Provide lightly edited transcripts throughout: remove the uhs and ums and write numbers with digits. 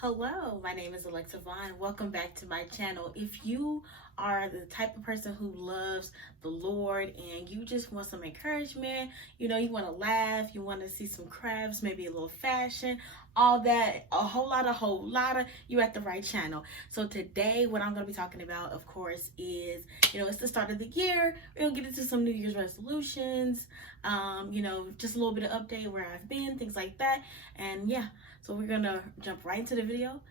Hello, my name is Alexa Vaughn. Welcome back to my channel. If you are the type of person who loves the Lord and you just want some encouragement, you want to laugh, you want to see some crafts, maybe a little fashion, all that, a whole lot of, you're at the right channel. So today, what I'm going to be talking about, of course, is, it's the start of the year. We're going to get into some New Year's resolutions, just a little bit of update where I've been, things like that. And yeah, so we're gonna jump right into the video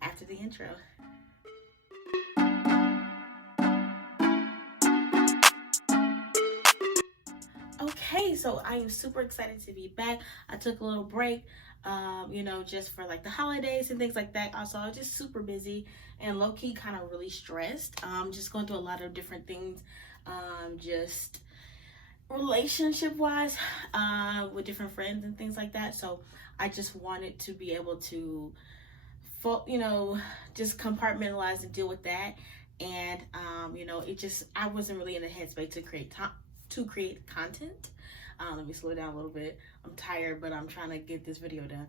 after the intro. Okay, so I am super excited to be back. I took a little break, just for like the holidays and things like that. Also, I was just super busy and low key kind of really stressed. Just going through a lot of different things, just relationship wise, with different friends and things like that. So I just wanted to be able to just compartmentalize and deal with that. And I wasn't really in a headspace to create content. Let me slow down a little bit. I'm tired, but I'm trying to get this video done.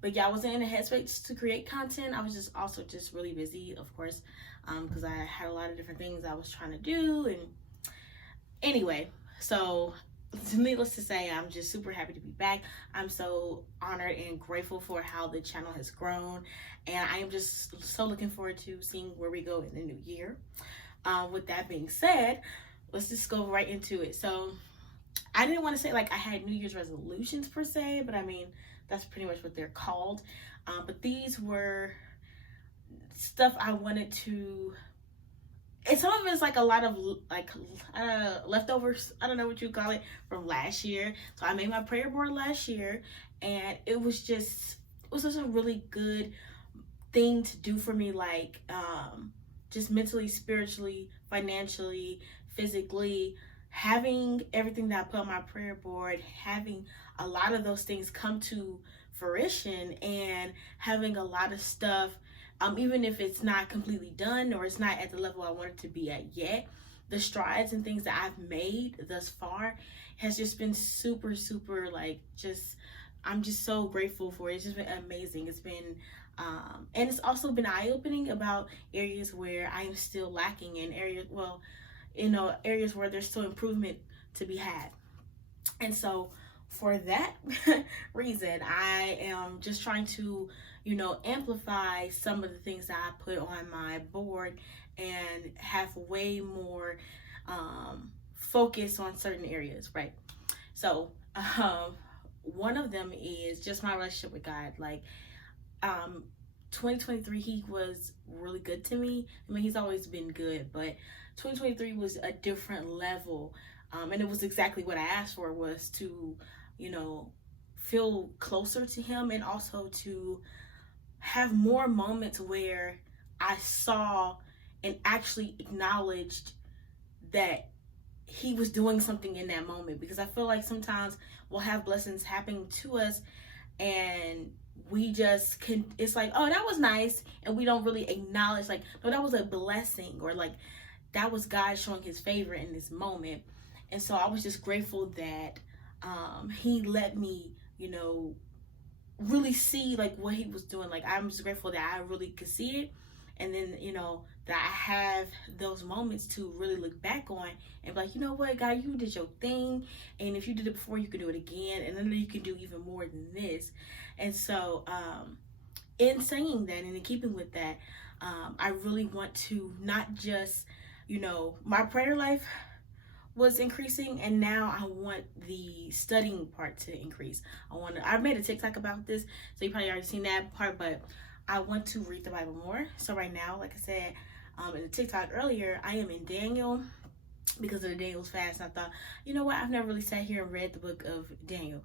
But yeah, I wasn't in a headspace to create content. I was just also just really busy, of course, because I had a lot of different things I was trying to do. And anyway, so needless to say, I'm just super happy to be back. I'm so honored and grateful for how the channel has grown, and I am just so looking forward to seeing where we go in the new year. With that being said, let's just go right into it. So I didn't want to say like I had New Year's resolutions per se, but I mean that's pretty much what they're called. But these were stuff I wanted to, and some of it's like a lot of like leftovers, I don't know what you call it, from last year. So I made my prayer board last year, and it was just a really good thing to do for me, like just mentally, spiritually, financially, physically, having everything that I put on my prayer board, having a lot of those things come to fruition, and having a lot of stuff, even if it's not completely done or it's not at the level I want it to be at yet, the strides and things that I've made thus far has just been super, super, like, just, I'm just so grateful for it. It's just been amazing. It's been, and it's also been eye-opening about areas where I am still lacking in areas, areas where there's still improvement to be had. And so for that reason, I am just trying to, amplify some of the things that I put on my board and have way more focus on certain areas, right? So, one of them is just my relationship with God. Like, 2023, he was really good to me. I mean, he's always been good, but 2023 was a different level. And it was exactly what I asked for, was to, feel closer to him, and also to have more moments where I saw and actually acknowledged that he was doing something in that moment. Because I feel like sometimes we'll have blessings happening to us, and we just can, it's like, oh, that was nice, and we don't really acknowledge, like, no, that was a blessing, or like that was God showing his favor in this moment. And so I was just grateful that he let me, really see like what he was doing. Like, I'm just grateful that I really could see it, and then that I have those moments to really look back on and be like, you know what, God, you did your thing, and if you did it before, you can do it again, and I know you can do even more than this. And so in saying that and in keeping with that, I really want to not just, my prayer life was increasing, and now I want the studying part to increase. I made a TikTok about this, so you probably already seen that part, but I want to read the Bible more. So right now, like I said, in the TikTok earlier, I am in Daniel because of the Daniel's fast. And I thought, you know what, I've never really sat here and read the book of Daniel.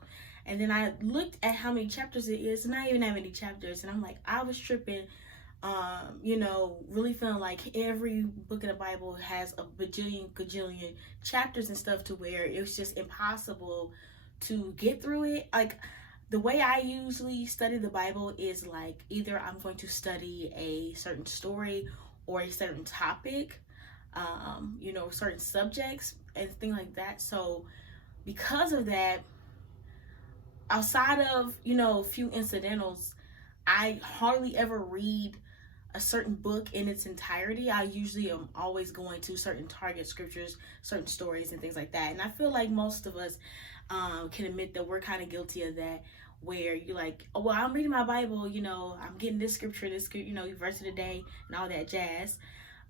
And then I looked at how many chapters it is, and I even have any chapters, and I'm like, I was tripping, really feeling like every book in the Bible has a gajillion chapters and stuff, to where it's just impossible to get through it. Like, the way I usually study the Bible is like, either I'm going to study a certain story or a certain topic, certain subjects and things like that. So because of that, outside of, a few incidentals, I hardly ever read a certain book in its entirety. I usually am always going to certain target scriptures, certain stories, and things like that. And I feel like most of us can admit that we're kind of guilty of that, where you're like, oh, well, I'm reading my Bible, you know, I'm getting this scripture, you know, verse of the day, and all that jazz.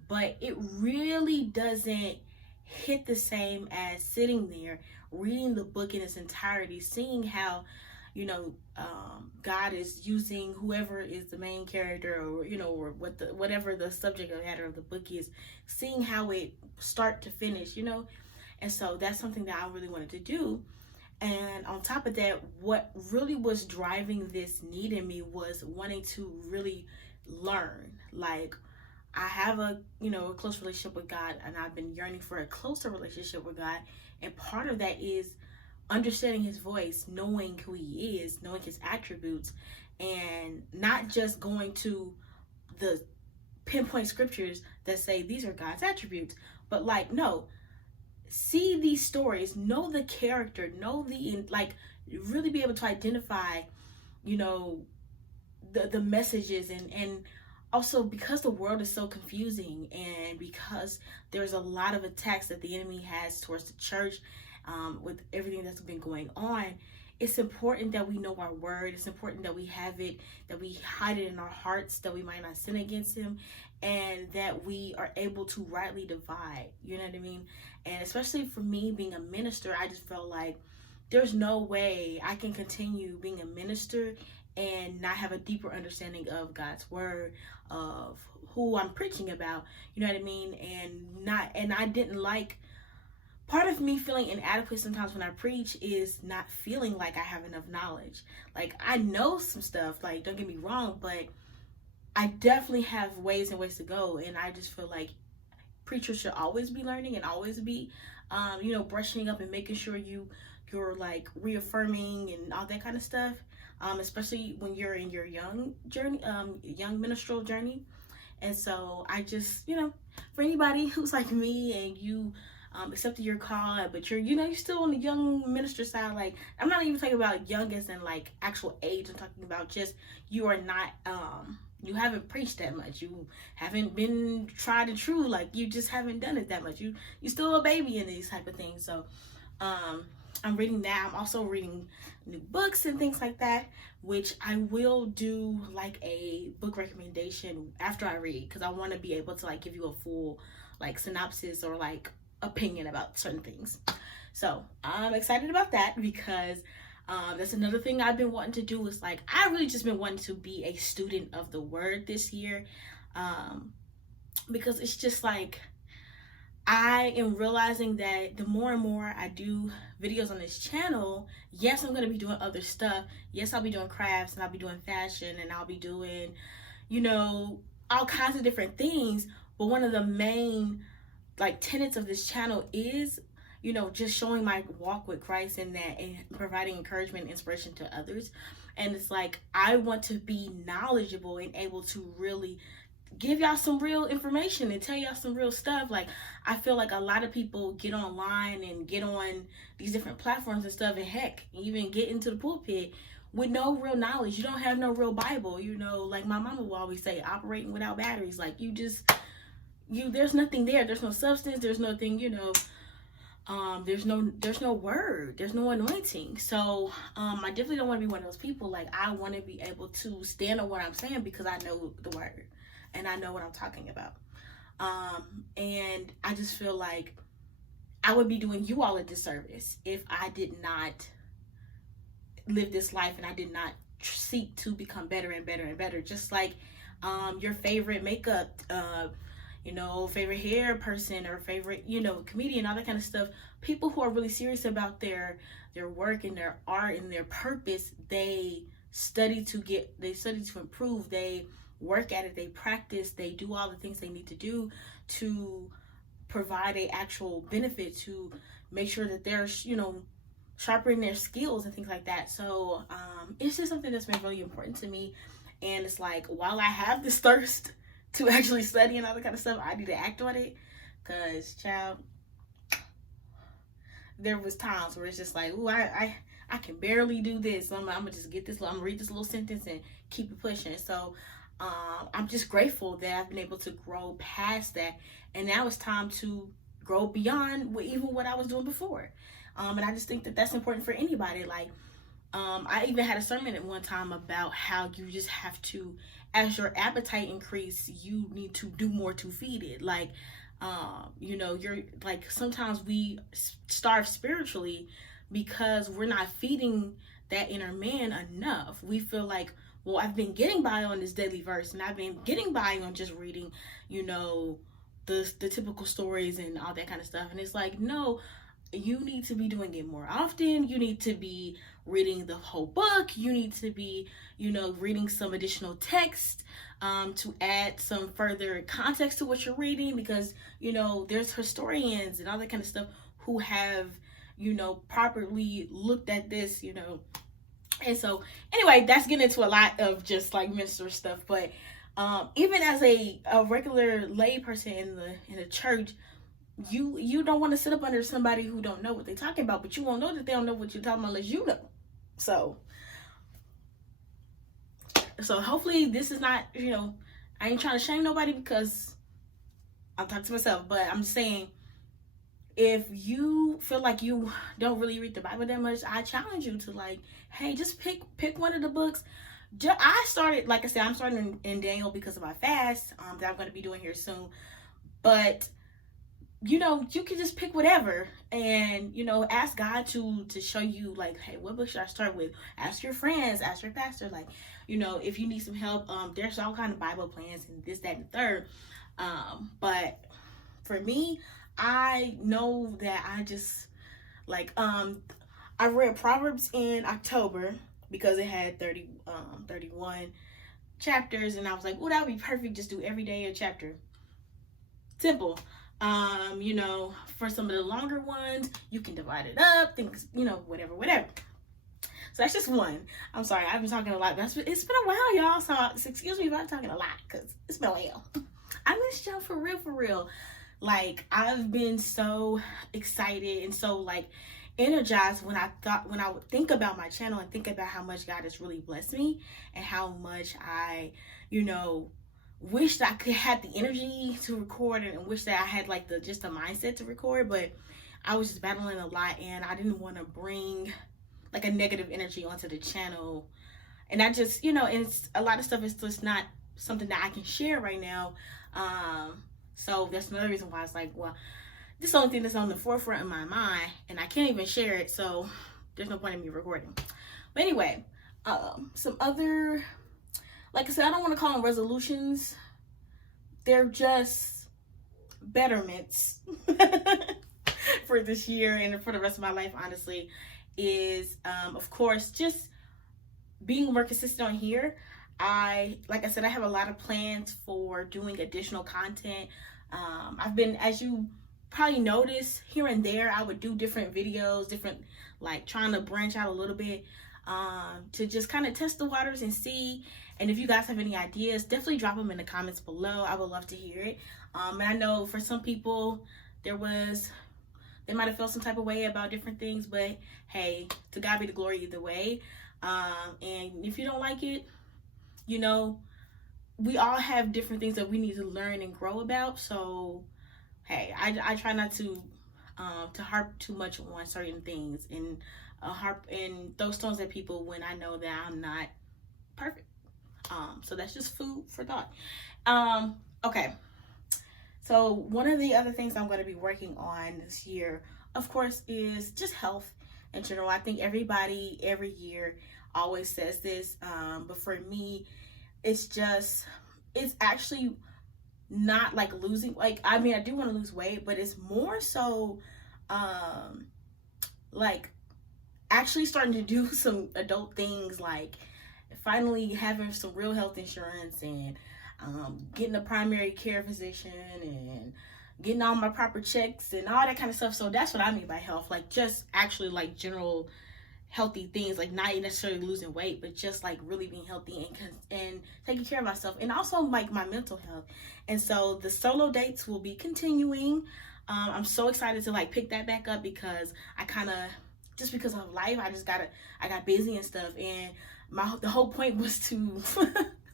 But it really doesn't hit the same as sitting there, reading the book in its entirety, seeing how, you know, God is using whoever is the main character, or, you know, or whatever the subject matter of the book is, seeing how it start to finish, you know. And so that's something that I really wanted to do. And on top of that, what really was driving this need in me was wanting to really learn. Like, I have a, you know, a close relationship with God, and I've been yearning for a closer relationship with God. And part of that is understanding his voice, knowing who he is, knowing his attributes, and not just going to the pinpoint scriptures that say these are God's attributes, but like, no, see these stories, know the character, know the, like, really be able to identify, you know, the messages. And also, because the world is so confusing, and because there's a lot of attacks that the enemy has towards the church, with everything that's been going on, it's important that we know our word. It's important that we have it, that we hide it in our hearts, that we might not sin against him, and that we are able to rightly divide. You know what I mean? And especially for me being a minister, I just felt like there's no way I can continue being a minister and not have a deeper understanding of God's word, of who I'm preaching about. You know what I mean? And I didn't like, part of me feeling inadequate sometimes when I preach is not feeling like I have enough knowledge. Like, I know some stuff, like, don't get me wrong, but I definitely have ways and ways to go. And I just feel like preachers should always be learning and always be, you know, brushing up and making sure you're like reaffirming and all that kind of stuff. Especially when you're in your young journey, young ministerial journey. And so I just, you know, for anybody who's like me and you accepted your call, but you're, you know, you're still on the young minister side. Like, I'm not even talking about young as in like actual age. I'm talking about just you are not, you haven't preached that much. You haven't been tried and true. Like, you just haven't done it that much. You still a baby in these type of things. So, I'm reading that. I'm also reading new books and things like that, which I will do like a book recommendation after I read, because I want to be able to like give you a full like synopsis or like opinion about certain things. So I'm excited about that, because that's another thing I've been wanting to do. Is like, I really just been wanting to be a student of the word this year, because it's just like, I am realizing that the more and more I do videos on this channel, yes, I'm going to be doing other stuff. Yes, I'll be doing crafts, and I'll be doing fashion, and I'll be doing, you know, all kinds of different things. But one of the main like tenets of this channel is, you know, just showing my walk with Christ, and that, and providing encouragement and inspiration to others. And it's like, I want to be knowledgeable and able to really give y'all some real information and tell y'all some real stuff. Like, I feel like a lot of people get online and get on these different platforms and stuff, and heck, even get into the pulpit with no real knowledge. You don't have no real Bible, you know, like my mama will always say, operating without batteries. Like, there's nothing there. There's no substance. There's nothing, you know, there's no word. There's no anointing. So, I definitely don't want to be one of those people. Like, I want to be able to stand on what I'm saying, because I know the word and I know what I'm talking about. And I just feel like I would be doing you all a disservice if I did not live this life and I did not seek to become better and better and better. Just like your favorite makeup, you know, favorite hair person, or favorite, you know, comedian, all that kind of stuff. People who are really serious about their work and their art and their purpose, they study to improve. They work at it, they practice, they do all the things they need to do to provide a actual benefit, to make sure that they're, you know, sharpening their skills and things like that. So it's just something that's been really important to me. And it's like, while I have this thirst to actually study and all that kind of stuff, I need to act on it. Because, child, there was times where it's just like, ooh, I I can barely do this. I'm gonna just get this. I'm gonna read this little sentence and keep it pushing. So I'm just grateful that I've been able to grow past that, and now it's time to grow beyond even what I was doing before. And I just think that that's important for anybody. Like, I even had a sermon at one time about how you just have to, as your appetite increase, you need to do more to feed it. Like, you're like, sometimes we starve spiritually because we're not feeding that inner man enough. We feel like, well, I've been getting by on this daily verse, and I've been getting by on just reading, the typical stories and all that kind of stuff. And it's like, no, you need to be doing it more often. You need to be reading the whole book. You need to be, reading some additional text to add some further context to what you're reading, because, there's historians and all that kind of stuff who have, properly looked at this, And so anyway, that's getting into a lot of just like minister stuff. But even as a regular lay person in the church, you don't want to sit up under somebody who don't know what they're talking about, but you won't know that they don't know what you're talking about unless you know. So hopefully this is not, I ain't trying to shame nobody, because I'm talking to myself, but I'm just saying, if you feel like you don't really read the Bible that much, I challenge you to, like, hey, just pick one of the books. I started, like I said, I'm starting in Daniel because of my fast that I'm going to be doing here soon. But you can just pick whatever, and ask God to show you, like, hey, what book should I start with? Ask your friends, ask your pastor, like, if you need some help. There's all kind of Bible plans and this, that, and the third. But for me, I know that I just, like, I read Proverbs in October because it had 31 chapters, and I was like, oh, that would be perfect. Just do every day a chapter. Simple. For some of the longer ones, you can divide it up, things, whatever. So that's just one. I'm sorry, I've been talking a lot. It's been a while, y'all. So excuse me if I'm talking a lot, because it's been a while. I missed y'all for real. Like, I've been so excited and so, like, energized when I would think about my channel and think about how much God has really blessed me, and how much I, wish that I could have the energy to record, and wish that I had, like, the mindset to record. But I was just battling a lot, and I didn't want to bring, like, a negative energy onto the channel. And I just, and it's, a lot of stuff is just not something that I can share right now. So that's another reason why it's like, well, this is the only thing that's on the forefront of my mind, and I can't even share it, so there's no point in me recording. But anyway, some other, like I said, I don't want to call them resolutions. They're just betterments for this year and for the rest of my life, honestly, is, of course, just being more consistent on here. Like I said, I have a lot of plans for doing additional content. I've been, as you probably noticed, here and there, I would do different videos, like, trying to branch out a little bit, to just kind of test the waters and see. And if you guys have any ideas, definitely drop them in the comments below. I would love to hear it. And I know for some people, they might have felt some type of way about different things, but hey, to God be the glory either way. And if you don't like it, we all have different things that we need to learn and grow about. So hey, I try not to harp too much on certain things, and harp and throw stones at people when I know that I'm not perfect. So that's just food for thought. Okay. So one of the other things I'm going to be working on this year, of course, is just health in general. I think everybody every year always says this, but for me, it's actually not like losing, like, I mean, I do want to lose weight, but it's more so like actually starting to do some adult things, like finally having some real health insurance, and getting a primary care physician, and getting all my proper checks and all that kind of stuff. So that's what I mean by health, like just actually like general healthy things, like not necessarily losing weight, but just like really being healthy and taking care of myself, and also like my mental health. And so the solo dates will be continuing. I'm so excited to like pick that back up, because I kind of just because of life, I got busy and stuff. And the whole point was to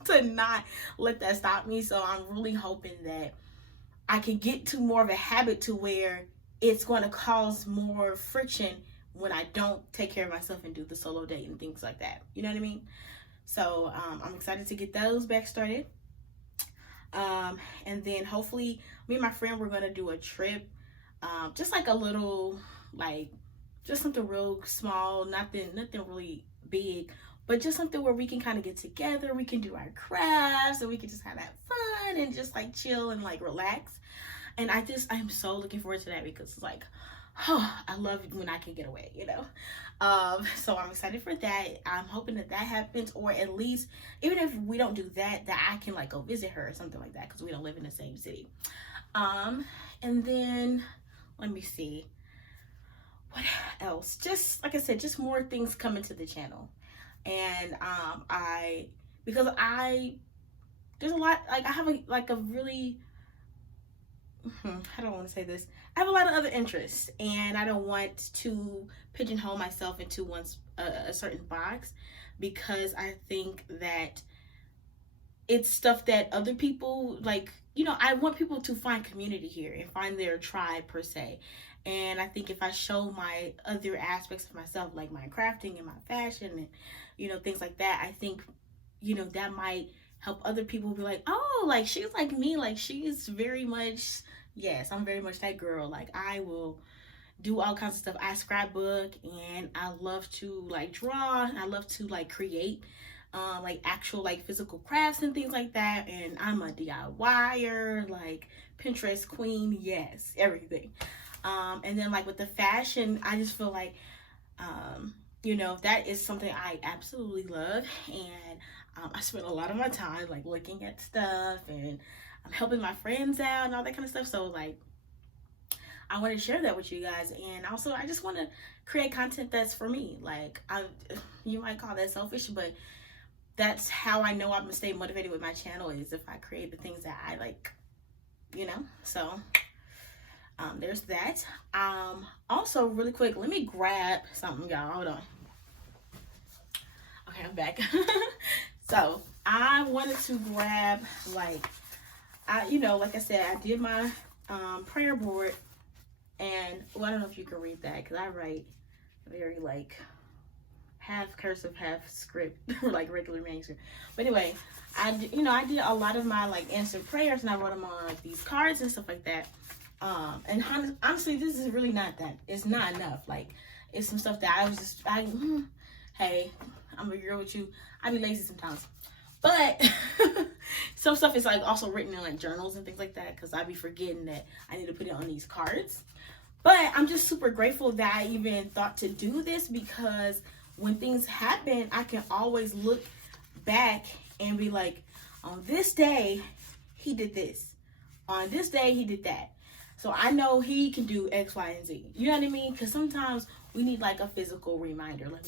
to not let that stop me. So I'm really hoping that I can get to more of a habit to where it's going to cause more friction when I don't take care of myself and do the solo date and things like that. You know what I mean? So I'm excited to get those back started. And then hopefully me and my friend, we're going to do a trip. Just like a little, like, just something real small, nothing really big, but just something where we can kind of get together, we can do our crafts, and we can just have that fun and just like chill and like relax. And I'm so looking forward to that, because it's like, oh, I love it when I can get away, you know. So I'm excited for that. I'm hoping that happens, or at least even if we don't do that, that I can like go visit her or something like that, because we don't live in the same city. And then let me see what else. Just like I said, just more things coming to the channel. And because there's a lot, like I have a really, I don't want to say this, I have a lot of other interests, and I don't want to pigeonhole myself into a certain box, because I think that it's stuff that other people like, you know, I want people to find community here and find their tribe per se. And I think if I show my other aspects of myself, like my crafting and my fashion and, you know, things like that, I think, you know, that might help other people be like, oh, like she's like me, like she's very much, yes, I'm very much that girl. Like I will do all kinds of stuff. I scrapbook, and I love to like draw. I love to like create like actual like physical crafts and things like that. And I'm a DIYer, like Pinterest queen, yes, everything. And then like with the fashion, I just feel like, you know, that is something I absolutely love. And I spend a lot of my time like looking at stuff, and I'm helping my friends out and all that kind of stuff. So like, I want to share that with you guys. And also I just want to create content that's for me. Like you might call that selfish, but that's how I know I'm gonna stay motivated with my channel, is if I create the things that I like, you know. So there's that. Also really quick, let me grab something, y'all. Hold on. Okay, I'm back. So I wanted to grab, like, you know, like I said, I did my prayer board, and well, I don't know if you can read that, because I write very like half cursive, half script, like regular manuscript. But anyway, I did a lot of my like answered prayers, and I wrote them on like these cards and stuff like that. And honestly, this is really not that. It's not enough. Like, it's some stuff that I was just, hey, I'm a girl with you. I be lazy sometimes. But some stuff is like also written in like journals and things like that, because I be forgetting that I need to put it on these cards. But I'm just super grateful that I even thought to do this, because when things happen, I can always look back and be like, on this day, he did this. On this day, he did that. So I know he can do X, Y, and Z. You know what I mean? Because sometimes we need like a physical reminder. Like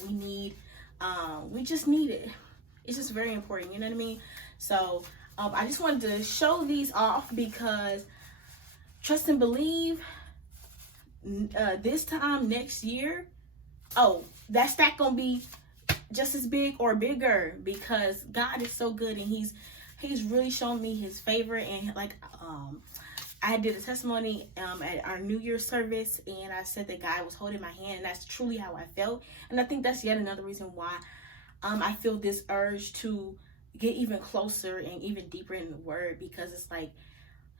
we just need it. It's just very important. You know what I mean? So I just wanted to show these off, because trust and believe, this time next year, oh, that stack gonna be just as big or bigger, because God is so good, and he's really shown me his favor. And like I did a testimony at our New Year's service, and I said that God was holding my hand, and that's truly how I felt. And I think that's yet another reason why I feel this urge to get even closer and even deeper in the word, because it's like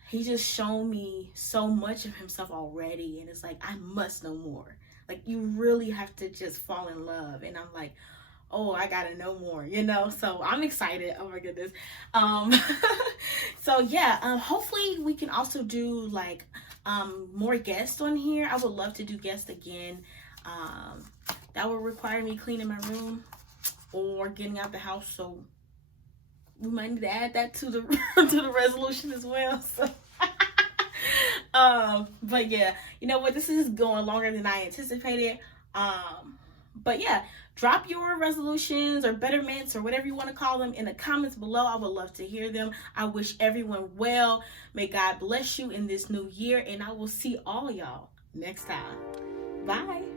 he just shown me so much of himself already, and it's like I must know more. Like, you really have to just fall in love. And I'm like, oh, I gotta know more, you know? So I'm excited. Oh my goodness. So yeah, hopefully we can also do like more guests on here. I would love to do guests again. That would require me cleaning my room or getting out the house. So we might need to add that to the to the resolution as well. So but yeah, you know what, this is going longer than I anticipated. But yeah, drop your resolutions or betterments or whatever you want to call them in the comments below. I would love to hear them. I wish everyone well. May God bless you in this new year, and I will see all y'all next time. Bye.